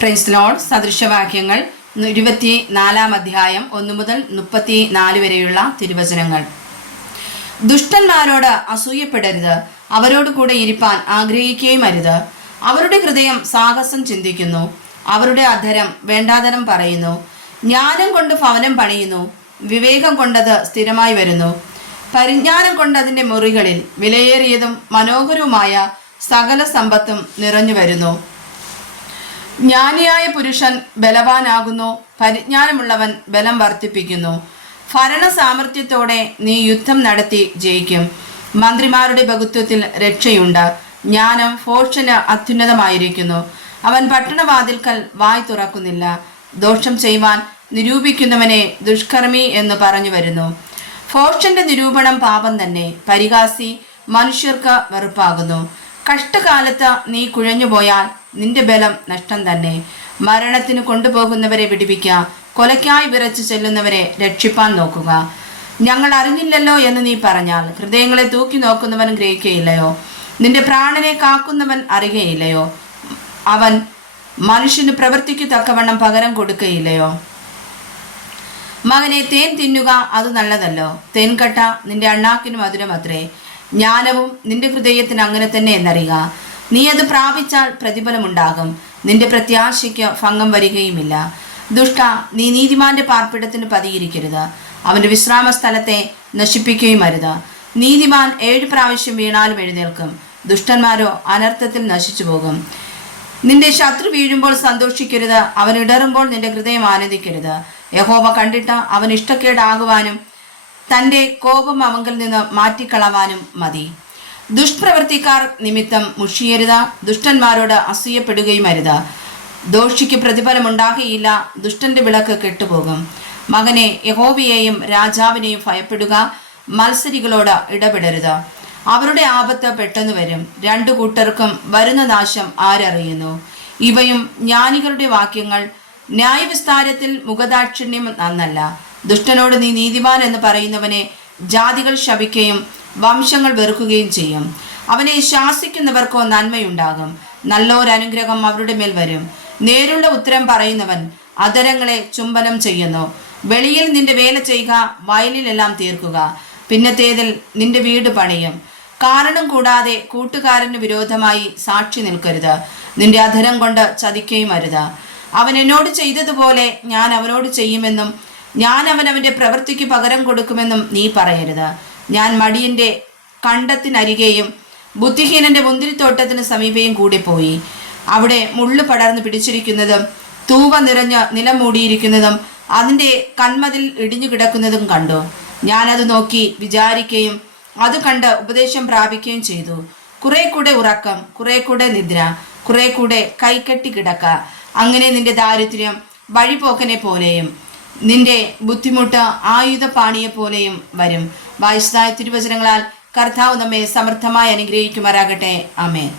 Praise Lord. സദൃശവാക്യങ്ങൾ 24 അധ്യായം 1 മുതൽ 34 വരെയുള്ള തിരുവചനങ്ങൾ. ദുഷ്ടന്മാരോട് അസൂയപ്പെടരുത്, അവരോട് കൂടെ ഇരിപ്പാൻ ആഗ്രഹിക്കുകയും അരുത്. അവരുടെ ഹൃദയം സാഹസം ചിന്തിക്കുന്നു, അവരുടെ അധരം വേണ്ടാതരം പറയുന്നു. ജ്ഞാനം കൊണ്ട് ഭവനം പണിയുന്നു, വിവേകം കൊണ്ടത് സ്ഥിരമായി വരുന്നു. പരിജ്ഞാനം കൊണ്ടതിൻ്റെ മുറികളിൽ വിലയേറിയതും മനോഹരവുമായ സകല സമ്പത്തും നിറഞ്ഞു വരുന്നു. ജ്ഞാനിയായ പുരുഷൻ ബലവാനാകുന്നു, പരിജ്ഞാനമുള്ളവൻ ബലം വർദ്ധിപ്പിക്കുന്നു. ഭരണ സാമർഥ്യത്തോടെ നീ യുദ്ധം നടത്തി ജയിക്കും. മന്ത്രിമാരുടെ ബഹുത്വത്തിൽ രക്ഷയുണ്ട്. ജ്ഞാനം ഭോഷന് അത്യുന്നതമായിരിക്കുന്നു. അവൻ പട്ടണവാതിൽക്കൽ വായ് തുറക്കുന്നില്ല. ദോഷം ചെയ്യുവാൻ നിരൂപിക്കുന്നവനെ ദുഷ്കർമ്മി എന്ന് പറഞ്ഞു വരുന്നു. ഭോഷന്റെ നിരൂപണം പാപം തന്നെ, പരിഹാസി മനുഷ്യർക്ക് വെറുപ്പാകുന്നു. കഷ്ടകാലത്ത് നീ കുഴഞ്ഞുപോയാൽ നിന്റെ ബലം നഷ്ടം തന്നെ. മരണത്തിന് കൊണ്ടുപോകുന്നവരെ വിടുവിക്കുക, കൊലയ്ക്കായി വിറച്ചു ചെല്ലുന്നവരെ രക്ഷിപ്പാൻ നോക്കുക. ഞങ്ങൾ അറിഞ്ഞില്ലല്ലോ എന്ന് നീ പറഞ്ഞാൽ ഹൃദയങ്ങളെ തൂക്കി നോക്കുന്നവൻ ഗ്രഹിക്കുകയില്ലയോ? നിന്റെ പ്രാണനെ കാക്കുന്നവൻ അറിയുകയില്ലയോ? അവൻ മനുഷ്യന് പ്രവൃത്തിക്ക് തക്കവണ്ണം പകരം കൊടുക്കുകയില്ലയോ? മകനെ, തേൻ തിന്നുക, അത് നല്ലതല്ലോ. തേൻകട്ട നിന്റെ അണ്ണാക്കിന് മധുരം അത്രേ. ജ്ഞാനവും നിന്റെ ഹൃദയത്തിന് അങ്ങനെ തന്നെ എന്നറിയുക. നീ അത് പ്രാപിച്ചാൽ പ്രതിഫലമുണ്ടാകും, നിന്റെ പ്രത്യാശയ്ക്ക് ഭംഗം വരികയുമില്ല. ദുഷ്ട, നീ നീതിമാന്റെ പാർപ്പിടത്തിന് പതിയിരിക്കരുത്, അവന്റെ വിശ്രാമ സ്ഥലത്തെ നശിപ്പിക്കുകയും അരുത്. നീതിമാൻ 7 പ്രാവശ്യം വീണാലും എഴുന്നേൽക്കും, ദുഷ്ടന്മാരോ അനർത്ഥത്തിൽ നശിച്ചു പോകും. നിന്റെ ശത്രു വീഴുമ്പോൾ സന്തോഷിക്കരുത്, അവൻ ഇടറുമ്പോൾ നിന്റെ ഹൃദയം ആനന്ദിക്കരുത്. യഹോവ കണ്ടിട്ട് അവൻ ഇഷ്ടക്കേടാകുവാനും തൻ്റെ കോപം അവങ്കിൽ നിന്ന് മാറ്റിക്കളവാനും മതി. ദുഷ്പ്രവൃത്തിക്കാർ നിമിത്തം മുഷിയരുത്, ദുഷ്ടന്മാരോട് അസൂയപ്പെടുകയും അരുത്. ദോഷിക്ക് പ്രതിഫലമുണ്ടാകുകയില്ല, ദുഷ്ടന്റെ വിളക്ക് കെട്ടുപോകും. മകനെ, യഹോവയെയും രാജാവിനെയും ഭയപ്പെടുക, മത്സരികളോട് ഇടപെടരുത്. അവരുടെ ആപത്ത് പെട്ടെന്ന് വരും, 2 കൂട്ടർക്കും വരുന്ന നാശം ആരറിയുന്നു. ഇവയും ജ്ഞാനികളുടെ വാക്യങ്ങൾ. ന്യായവിസ്താരത്തിൽ മുഖദാക്ഷിണ്യം നന്നല്ല. ദുഷ്ടനോട് നീ നീതിമാൻ എന്ന് പറയുന്നവനെ ജാതികൾ ശപിക്കുകയും വംശങ്ങൾ വെറുക്കുകയും ചെയ്യും. അവനെ ശാസിക്കുന്നവർക്കോ നന്മയുണ്ടാകും, നല്ലൊരനുഗ്രഹം അവരുടെ മേൽ വരും. നേരുള്ള ഉത്തരം പറയുന്നവൻ അധരങ്ങളെ ചുംബനം ചെയ്യുന്നു. വെളിയിൽ നിന്റെ വേല ചെയ്യുക, വയലിലെല്ലാം തീർക്കുക. പിന്നത്തേതിൽ നിന്റെ വീട് പണിയും. കാരണം കൂടാതെ കൂട്ടുകാരന് വിരോധമായി സാക്ഷി നിൽക്കരുത്. നിന്റെ അധരം കൊണ്ട് ചതിക്കുകയും അരുത്. അവൻ എന്നോട് ചെയ്തതുപോലെ ഞാൻ അവനോട് ചെയ്യുമെന്നും ഞാൻ അവനവൻ്റെ പ്രവൃത്തിക്ക് പകരം കൊടുക്കുമെന്നും നീ പറയരുത്. ഞാൻ മടിയൻ്റെ കണ്ടത്തിനരികെയും ബുദ്ധിഹീനന്റെ മുന്തിരിത്തോട്ടത്തിന് സമീപയും കൂടി പോയി. അവിടെ മുള്ളു പടർന്ന് പിടിച്ചിരിക്കുന്നതും തൂവ നിറഞ്ഞ് നിലം മൂടിയിരിക്കുന്നതും അതിൻ്റെ കന്മതിൽ ഇടിഞ്ഞു കിടക്കുന്നതും കണ്ടു. ഞാനത് നോക്കി വിചാരിക്കുകയും അത് കണ്ട് ഉപദേശം പ്രാപിക്കുകയും ചെയ്തു. കുറെ കൂടെ ഉറക്കം, കുറെ കൂടെ നിദ്ര, കുറെ കൂടെ കൈകെട്ടി കിടക്ക. അങ്ങനെ നിന്റെ ദാരിദ്ര്യം വഴിപോക്കനെ പോലെയും നിന്റെ ബുദ്ധിമുട്ട് ആയുധപാണിയെ പോലെയും വരും. വായിച്ചതായ തിരുവചനങ്ങളാൽ കർത്താവ് നമ്മെ സമർത്ഥമായി അനുഗ്രഹിക്കുമാറാകട്ടെ. ആമേൻ.